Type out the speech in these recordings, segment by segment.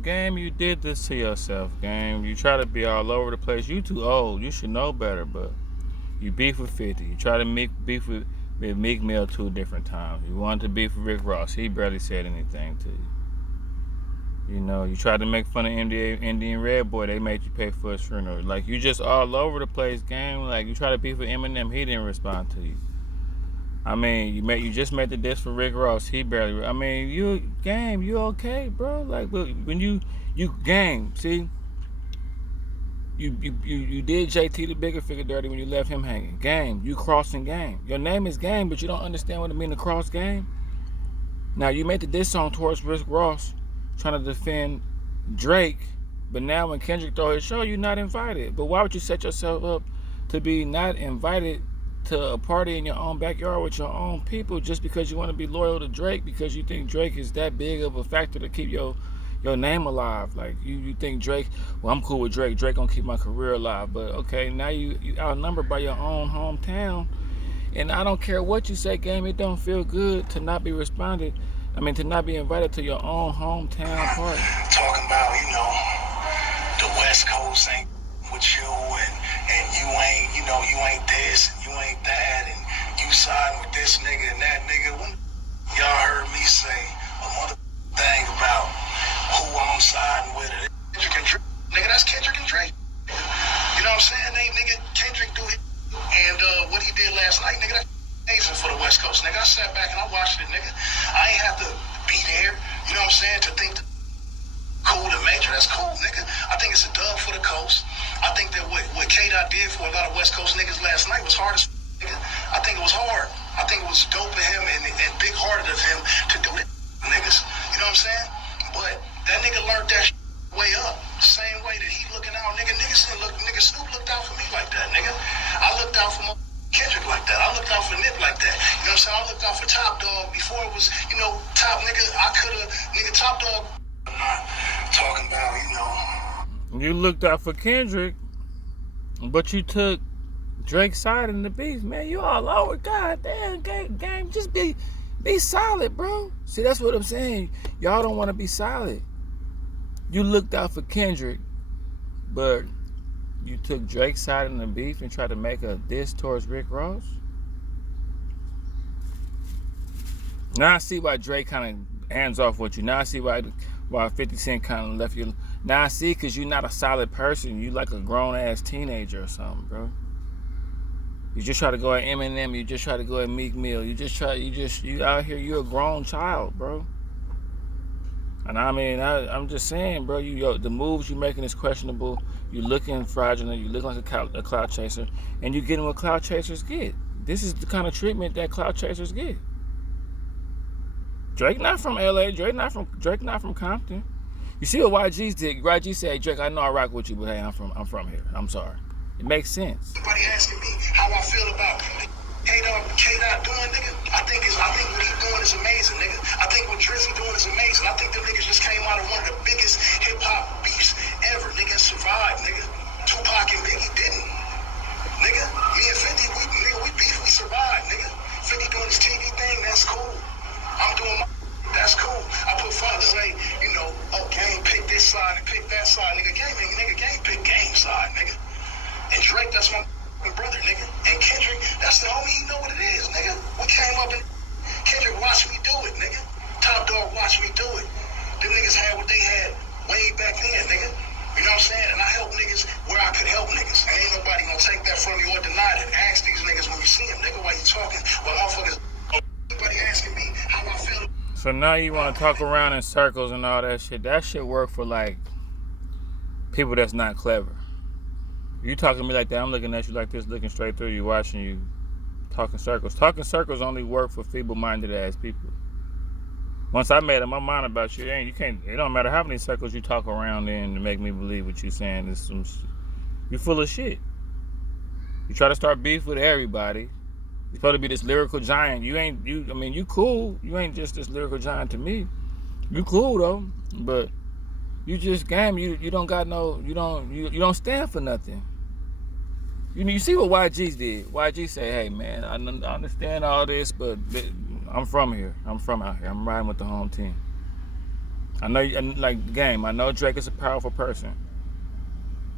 Game, you did this to yourself, game. You try to be all over the place. You too old. You should know better, but you beef with 50. You try to make beef with Meek Mill 2 different times. You wanted to beef with Rick Ross. He barely said anything to you. You know, you tried to make fun of Indian Red Boy. They made you pay for his funeral. Like, you just all over the place, game. Like, you try to beef with Eminem. He didn't respond to you. I mean, you just made the diss for Rick Ross. He barely. I mean, you okay, bro? Like, when you game, see, you did JT the bigger figure dirty when you left him hanging. Game, you crossing game. Your name is Game, but you don't understand what it means to cross game. Now you made the diss song towards Rick Ross, trying to defend Drake, but now when Kendrick throw his show, you're not invited. But why would you set yourself up to be not invited to a party in your own backyard with your own people just because you want to be loyal to Drake, because you think Drake is that big of a factor to keep your name alive? Like, you think Drake, well, I'm cool with Drake gonna keep my career alive. But okay, now you outnumbered by your own hometown, and I don't care what you say, game, it don't feel good to not be to not be invited to your own hometown party. Talking about, the West Coast ain't with you, and you ain't, you ain't this, and you ain't that, and you siding with this nigga and that nigga. When y'all heard me say a mother thing about who I'm siding with, Kendrick and Drake, nigga, that's Kendrick and Drake. You know what I'm saying? Nigga, Kendrick do it, and what he did last night, nigga, that's amazing for the West Coast, nigga. I sat back and I watched it, nigga. I ain't have to be there, you know what I'm saying, to think cool to major. That's cool, nigga. I think it's a dub for the coast. I think that what K-Dot did for a lot of West Coast niggas last night was hard as nigga. I think it was hard. I think it was dope of him and big-hearted of him to do that, niggas. You know what I'm saying? But that nigga learned that way up. The same way that he looking out, nigga. Nigga Snoop looked out for me like that, nigga. I looked out for Kendrick like that. I looked out for Nip like that. You know what I'm saying? I looked out for Top Dog before it was, Top, nigga. Top Dog. I'm not talking about, You looked out for Kendrick, but you took Drake's side in the beef, man. You all over. God damn, game. Just be solid, bro. See, that's what I'm saying. Y'all don't want to be solid. You looked out for Kendrick, but you took Drake's side in the beef and tried to make a diss towards Rick Ross. Now I see why Drake kind of hands off with you. Now I see why 50 Cent kind of left you. Now I see, because you're not a solid person. You like a grown-ass teenager or something, bro. You just try to go at Eminem. You just try to go at Meek Mill. You out here, you're a grown child, bro. And I mean, I'm just saying, bro, the moves you're making is questionable. You're looking fraudulent. You look like a clout chaser. And you're getting what clout chasers get. This is the kind of treatment that clout chasers get. Drake not from LA. Drake not from Compton. You see what YG did? YG said, Drake, I know I rock with you, but hey, I'm from here. I'm sorry. It makes sense. Somebody asking me how I feel about K-Dot doing, nigga. I think what he doing is amazing, nigga. I think what Drizzy doing is amazing. I think them niggas just came out of one of the biggest hip-hop beefs ever, nigga, and survived, nigga. Tupac and Biggie didn't. Nigga, me and 50, we beef, we survived, nigga. 50 doing his TV thing, that's cool. I'm doing my, that's cool. I put fun to say, Game pick this side and pick that side, nigga. Game pick Game side, nigga. And Drake, that's my brother, nigga. And Kendrick, that's the homie, you know what it is, nigga. We came up and Kendrick watched me do it, nigga. Top Dog watched me do it. Them niggas had what they had way back then, nigga. You know what I'm saying? And I help niggas where I could help niggas. And ain't nobody gonna take that from you or deny it. Ask these niggas when you see them, nigga, why you talking? Well, motherfuckers, anybody asking me how I feel. So now you want to talk around in circles and all that shit. That shit work for, like, people that's not clever. You talking to me like that, I'm looking at you like this, looking straight through you, watching you, talking circles. Talking circles only work for feeble-minded ass people. Once I made up my mind about you, it don't matter how many circles you talk around in to make me believe what you saying is you full of shit. You try to start beef with everybody. You're supposed to be this lyrical giant. You cool. You ain't just this lyrical giant to me. You cool though, but you just you don't got no, you don't stand for nothing. You see what YG did. YG say, hey man, I understand all this, but I'm from here. I'm from out here. I'm riding with the home team. I know, and like game. I know Drake is a powerful person,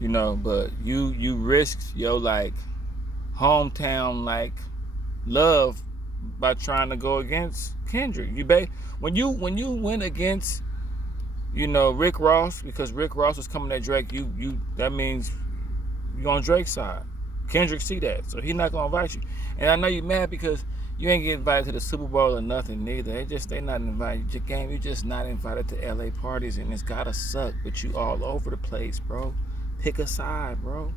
but you risked your like hometown like love by trying to go against Kendrick. When you went against Rick Ross, because Rick Ross was coming at Drake, you that means you on Drake's side. Kendrick see that, so he's not gonna invite you. And I know you mad because you ain't get invited to the Super Bowl or nothing neither. They not invited. Your game, you just not invited to LA parties, and it's gotta suck. But you all over the place, bro. Pick a side, bro.